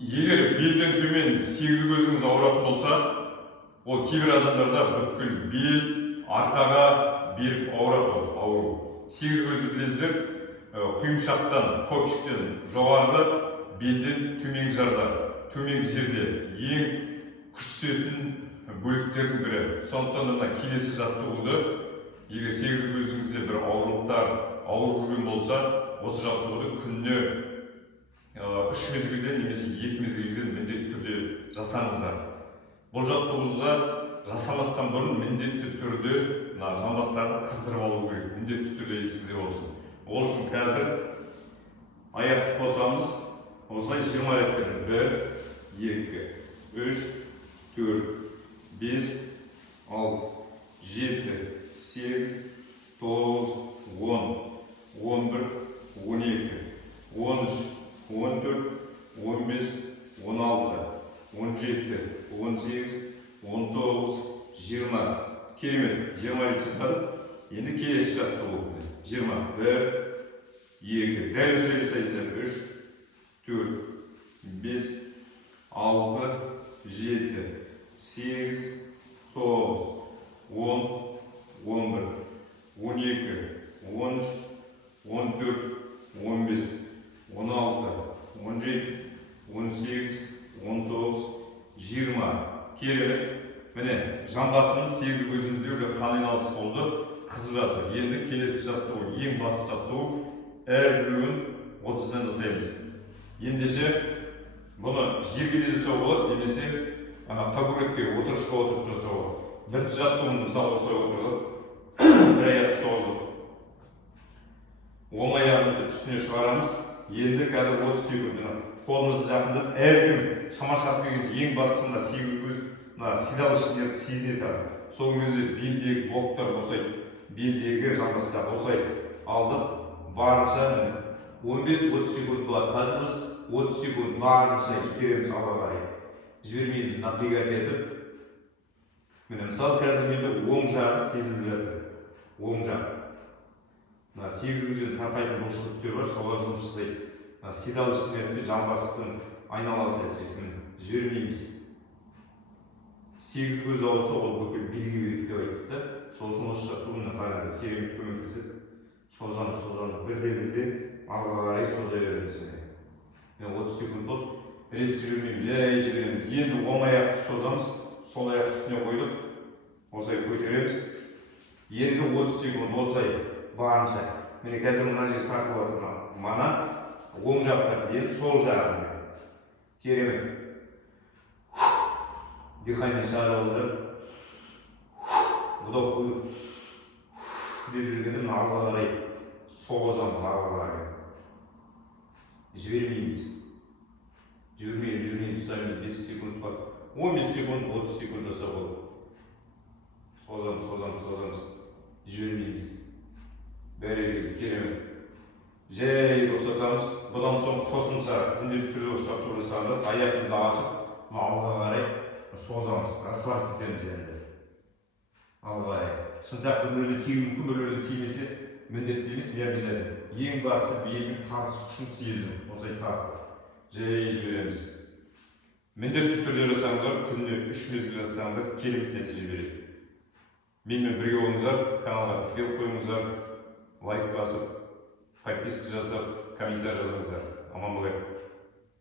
егер белден төмен сегіз көзіңіз ауыратын болса, ол кейбір адамдарда бүткіл бел, арқаға беріп ауырады, ауру. Сегіз көзді білесіздер, құйымшақтан, көпшіктен жоғарғы, белден төменгі жарда, төменгі жерде ең күш түсетін бөліктердің бірі. Сондықтан да келесі жаттығуды, егер сегіз көзіңізде бір ауырлықтар ауырып жүрген болса, осы жаттығуды күніне 3 мезгілден немесе 2 мезгілден міндетті түрде жасаңыздар. Бұл жаттығуды жасамастан бұрын міндетті түрде жамбастарды қыздырып алу керек. Міндетті түрде есіңізде болсын. Ол үшін қазір аяқты қосамыз. Осылай 20 реттен 1, 2, 3, 4, 5, 6, 7, 8, 9, 10, 11, 12, 13, 14, 15, 16, 17, 18, 19, 20. Керемет, 20 рет жасадық. Енді келесі жаттығу. 21, 2, дәл өзі жасайсыздар. 3, 4, 5, 6, 7, 8, 9, 10, 11, 12, 13, 14, 15, 16, 17, 18, 19, 20. Керемет. Міне, жамбасымыз сегіз көзімізде уже қан айналысы болды, қызып жатыр. Енді келесі жаттығу, ең басты жаттығу, әрбіреуін 30-дан жасаймыз. Ендеше бұны жерге де жасауға болады, немесе табуретке, отырышқа отырып жасауға болады. Бірінші жаттығуын мысалы осылай отырып, бір аяқты созып, оң аяғымызды үстіне шығарамыз. Енді қазір 30 секунд қолымызды жақындатып, әркім шама-шарқы келгенше ең бастысында сегіз көз сидалышын сезінеді. Сол кезде белдегі блоктар босайды, белдегі жамбастар босайды. Алдық, барынша 15-30 секунд болады. Қазір біз 30 секунд барынша итереміз алға қарай. Жібермейміз, напрягать етіп. Міне, мысалы қазір менде оң жағы сезіліп жатыр. Оң жақ. Сегіз көзден тарқайтын бұлшықтар бар, солар жұмыс жасайды. Сидалышын жамбастың айналасы әсіресе жібермейміз. Сегіз көз ауырса, ол бүкіл белге береді деп айттық. Сол үшін осы жаттығуына қараңыздар, керемет көмектеседі. Созамыз, бірде алға қарай соза береміз. 30 секунд болды. Резко жүрмейміз, жай жібереміз. Енді оң аяқты созамыз, сол аяқты үстіне қойдық. Осылай көтереміз. Енді 30 секунд осылай барынша. Міне қазір мына жер тартылып жатыр. Мана оң жақтан енді сол жағын. Керемет. Дыхание жарылды. Вдох, выдох. Деп жүргенде алға қарай созамыз, алға қарай. Жібермейміз. Жүрмейміз, ұстаймыз 5 секунд бар. 15 секунд, 30 секунд жасап болады. Созамыз. Жібермейміз. Бәрекелді, керемет. Жай босатамыз. Бұдан соң қосымша міндетті түрде жаттығу жасағанда аяғымызды ашып, алға қарай созамыз, расслаб етеміз енді. Алға қарай. Шынтақ біреулерде тиюі мүмкін, біреулерде тимесе міндетті емес, не обязательно. Ең басты белдің тартыс күшін сезу. Осылай тартып. Жай жібереміз. Міндетті түрде жасаңыздар, күніне 3 мезгіл жасаңыздар, керемет нәтиже береді. Менімен бірге болыңыздар, каналға тіркеліп қойыңыздар, лайк басып, подписка жасап, комментарий жазыңыздар. Аман болайық.